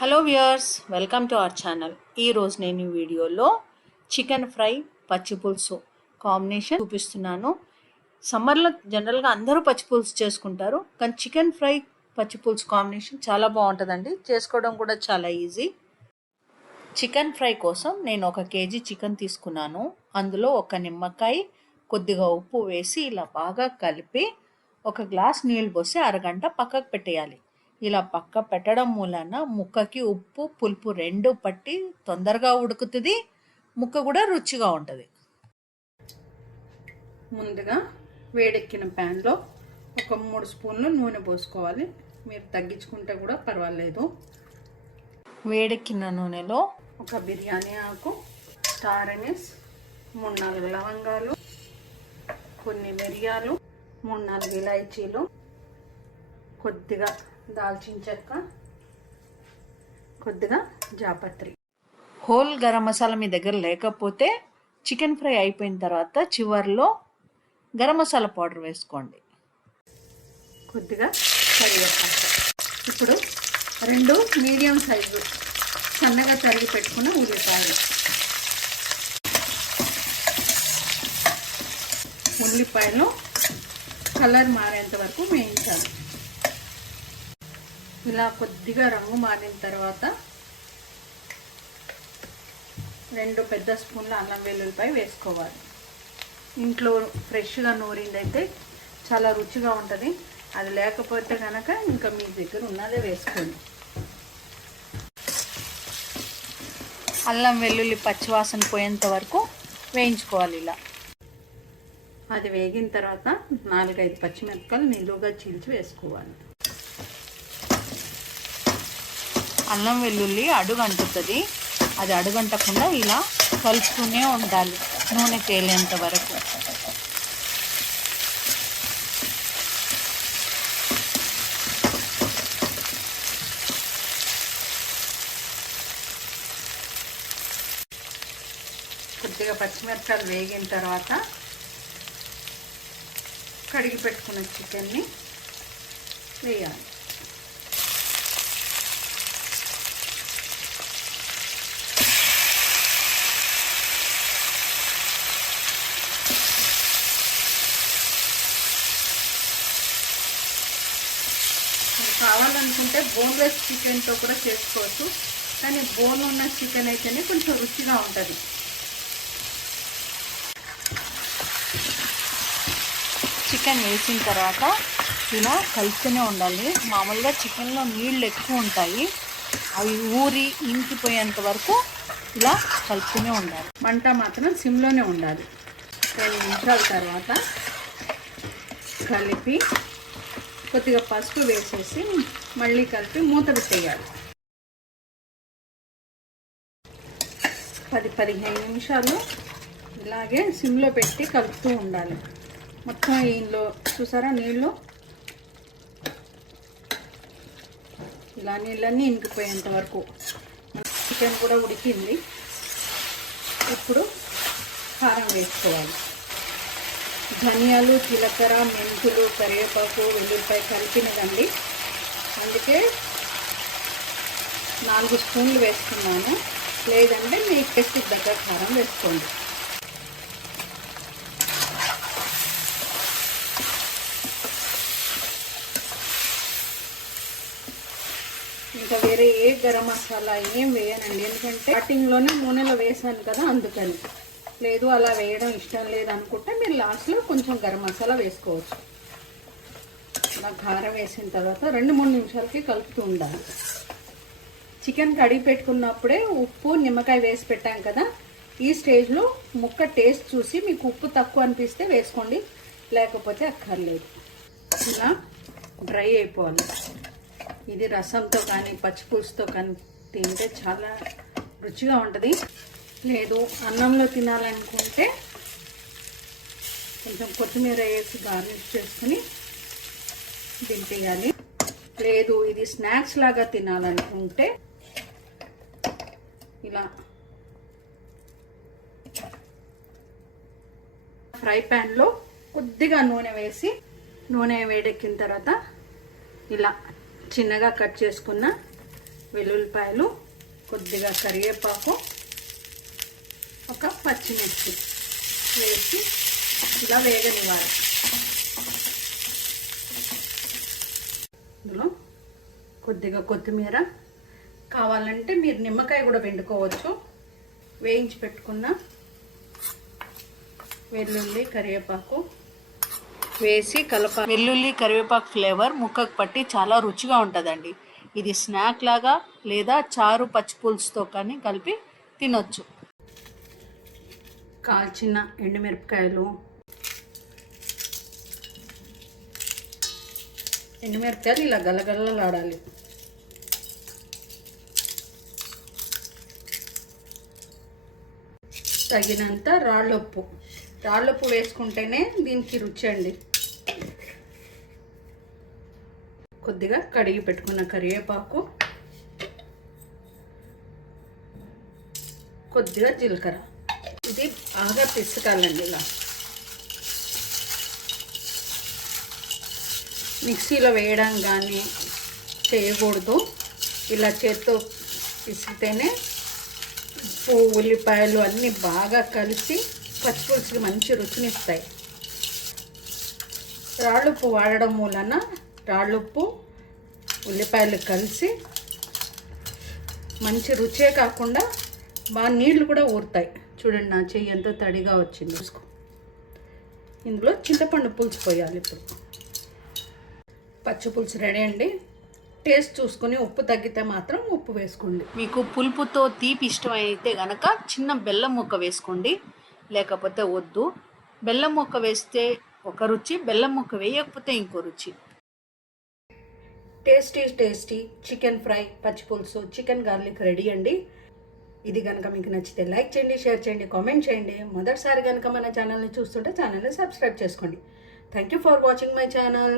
Hello viewers welcome to our channel. ఈరోజు నేను ఈ వీడియోలో చికెన్ ఫ్రై పచ్చి పులుసు కాంబినేషన్ చూపిస్తున్నాను. సమ్మర్లో జనరల్గా అందరూ పచ్చి పులుసు చేసుకుంటారు కానీ చికెన్ ఫ్రై పచ్చి పులుసు కాంబినేషన్ చాలా బాగుంటుందండి. చేసుకోవడం కూడా చాలా ఈజీ. చికెన్ ఫ్రై కోసం నేను ఒక కేజీ చికెన్ తీసుకున్నాను. అందులో ఒక నిమ్మకాయ కొద్దిగా ఉప్పు వేసి ఇలా బాగా కలిపి ఒక గ్లాస్ నీళ్ళు పోసి అరగంట పక్కకు పెట్టేయాలి. ఇలా పక్క పెట్టడం మూలాన ముక్కకి ఉప్పు పులుపు రెండు పట్టి తొందరగా ఉడుకుతుంది. ముక్క కూడా రుచిగా ఉంటుంది. ముందుగా వేడెక్కిన ప్యాన్లో ఒక మూడు స్పూన్లు నూనె పోసుకోవాలి. మీరు తగ్గించుకుంటే కూడా పర్వాలేదు. వేడెక్కిన నూనెలో ఒక బిర్యానీ ఆకు స్టార్ అనీస్ మూడు నాలుగు లవంగాలు కొన్ని మిరియాలు మూడు నాలుగు ఇలాచీలు కొద్దిగా దాల్చిన చెక్క కొద్దిగా జాపత్రి. హోల్ గరం మసాలా మీ దగ్గర లేకపోతే చికెన్ ఫ్రై అయిపోయిన తర్వాత చివర్లో గరం మసాలా పౌడర్ వేసుకోండి. కొద్దిగా కరివేపాకు. ఇప్పుడు రెండు మీడియం సైజు సన్నగా తరిగి పెట్టుకున్న ఉల్లిపాయలు. ఉల్లిపాయలు కలర్ మారేంత వరకు వేయించాలి. ఇలా కొద్దిగా రంగు మారిన తర్వాత రెండు పెద్ద స్పూన్ల అల్లం వెల్లుల్లిపాయ వేసుకోవాలి. ఇంట్లో ఫ్రెష్గా నూరిందైతే చాలా రుచిగా ఉంటుంది. అది లేకపోతే కనుక ఇంకా మీ దగ్గర ఉన్నదే వేసుకోండి. అల్లం వెల్లుల్లి పచ్చివాసన పోయేంత వరకు వేయించుకోవాలి ఇలా. అది వేగిన తర్వాత నాలుగైదు పచ్చిమిరపకాయలు నిలువుగా చీల్చి వేసుకోవాలి. అల్లం వెల్లుల్లి అడుగు అంటుతుంది అది అడుగంటకుండా ఇలా కలుపుతూనే ఉండాలి నూనె తేలేంత వరకు. కొద్దిగా పచ్చిమిరపకాయలు వేగిన తర్వాత కడిగి పెట్టుకున్న చికెన్ని వేయాలి. కావాలనుకుంటే బోన్లెస్ చికెన్తో కూడా చేసుకోవచ్చు. కానీ బోన్ ఉన్న చికెన్ అయితేనే కొంచెం రుచిగా ఉంటుంది. చికెన్ వేసిన తర్వాత ఇలా కలుపుతూనే ఉండాలి. మామూలుగా చికెన్లో నీళ్ళు ఎక్కువ ఉంటాయి. అవి ఊరి ఇంకిపోయేంత వరకు ఇలా కలుపుతూనే ఉండాలి. మంట మాత్రం సిమ్లోనే ఉండాలి. రెండు నిమిషాల తర్వాత కలిపి కొద్దిగా పసుపు వేసేసి మళ్ళీ కలిపి మూత పెట్టేయాలి. పది పదిహేను నిమిషాలు ఇలాగే సిమ్లో పెట్టి కలుపుతూ ఉండాలి. మొత్తం ఇందులో చూసారా నీళ్ళు? ఇలా నీళ్ళన్నీ ఇంకిపోయేంత వరకు. చికెన్ కూడా ఉడికింది. ఇప్పుడు కారం వేసుకోవాలి. ధనియాలు జీలకర్ర మెంతులు కరివేపాకు వెల్లుల్లిపాయ కలిపినదండి. అందుకే నాలుగు స్పూన్లు వేసుకున్నాను. లేదంటే మీ టేస్ట్కి దగ్గర కారం వేసుకోండి. ఇంకా వేరే ఏ గరం మసాలా ఏం వేయనండి. ఎందుకంటే స్టార్టింగ్లోనే నూనెలో వేసాను కదా అందుకని. లేదు అలా వేయడం ఇష్టం లేదు అనుకుంటే మీరు లాస్ట్లో కొంచెం గరం మసాలా వేసుకోవచ్చు. అలా కారం వేసిన తర్వాత రెండు మూడు నిమిషాలకి కలుపుతూ ఉండాలి. చికెన్ కడిగి పెట్టుకున్నప్పుడే ఉప్పు నిమ్మకాయ వేసి పెట్టాం కదా ఈ స్టేజ్లో ముక్క టేస్ట్ చూసి మీకు ఉప్పు తక్కువ అనిపిస్తే వేసుకోండి లేకపోతే అక్కర్లేదు. ఇలా డ్రై అయిపోవాలి. ఇది రసంతో కానీ పచ్చిపులుసుతో కానీ తింటే చాలా రుచిగా ఉంటుంది. లేదు అన్నంలో తినాలనుకుంటే కొంచెం కొత్తిమీర వేసి గార్నిష్ చేసుకుని దింపేయాలి. లేదు ఇది స్నాక్స్ లాగా తినాలనుకుంటే ఇలా ఫ్రై ప్యాన్లో కొద్దిగా నూనె వేసి నూనె వేడెక్కిన తర్వాత ఇలా చిన్నగా కట్ చేసుకున్న వెల్లుల్లిపాయలు కొద్దిగా కరివేపాకు ఒక పచ్చిమిర్చి వేసి ఇలా వేగనివ్వాలి. ఇందులో కొద్దిగా కొత్తిమీర కావాలంటే మీరు నిమ్మకాయ కూడా వండుకోవచ్చు వేయించి పెట్టుకున్న వెల్లుల్లి కరివేపాకు వేసి కలప వెల్లుల్లి కరివేపాకు ఫ్లేవర్ ముక్కకు పట్టి చాలా రుచిగా ఉంటుందండి. ఇది స్నాక్ లాగా లేదా చారు పచ్చిపులుసుతో కానీ కలిపి తినొచ్చు. కాల్చిన ఎండుమిరపకాయలు. ఎండుమిరపకాయలు ఇలా గలగలలాడాలి. తగినంత రాళ్ళొప్పు. రాళ్ళొప్పు వేసుకుంటేనే దీనికి రుచి అండి. కొద్దిగా కడిగి పెట్టుకున్న కరివేపాకు. కొద్దిగా జీలకర్ర. ఇది బాగా పిసకాలండి ఇలా. మిక్సీలో వేయడం కానీ చేయకూడదు. ఇలా చేత్తో పిసికితేనే ఉప్పు ఉల్లిపాయలు అన్నీ బాగా కలిసి పచ్చిపులుసుకి మంచి రుచినిస్తాయి. రాళ్ళుప్పు వాడడం మూలన రాళ్ళుప్పు ఉల్లిపాయలు కలిసి మంచి రుచే కాకుండా బాగా నీళ్ళు కూడా ఊరుతాయి. చూడండి నా చెయ్యి ఎంత తడిగా వచ్చింది. చూసుకో. ఇందులో చింతపండు పులుసు పోయాలి ఇప్పుడు. పచ్చి పులుసు రెడీ అండి. టేస్ట్ చూసుకొని ఉప్పు తగ్గితే మాత్రం ఉప్పు వేసుకోండి. మీకు పులుపుతో తీపి ఇష్టమైతే గనక చిన్న బెల్లం ముక్క వేసుకోండి. లేకపోతే వద్దు. బెల్లం ముక్క వేస్తే ఒక రుచి బెల్లం ముక్క వేయకపోతే ఇంకో రుచి. టేస్టీ టేస్టీ చికెన్ ఫ్రై పచ్చి పులుసు చికెన్ గార్లిక్ రెడీ అండి. ఇది కనుక మీకు నచ్చితే లైక్ చేయండి షేర్ చేయండి కామెంట్ చేయండి. మొదటిసారి కనుక మన ఛానల్ని చూస్తుంటే ఛానల్ని సబ్స్క్రైబ్ చేసుకోండి. Thank you for watching my channel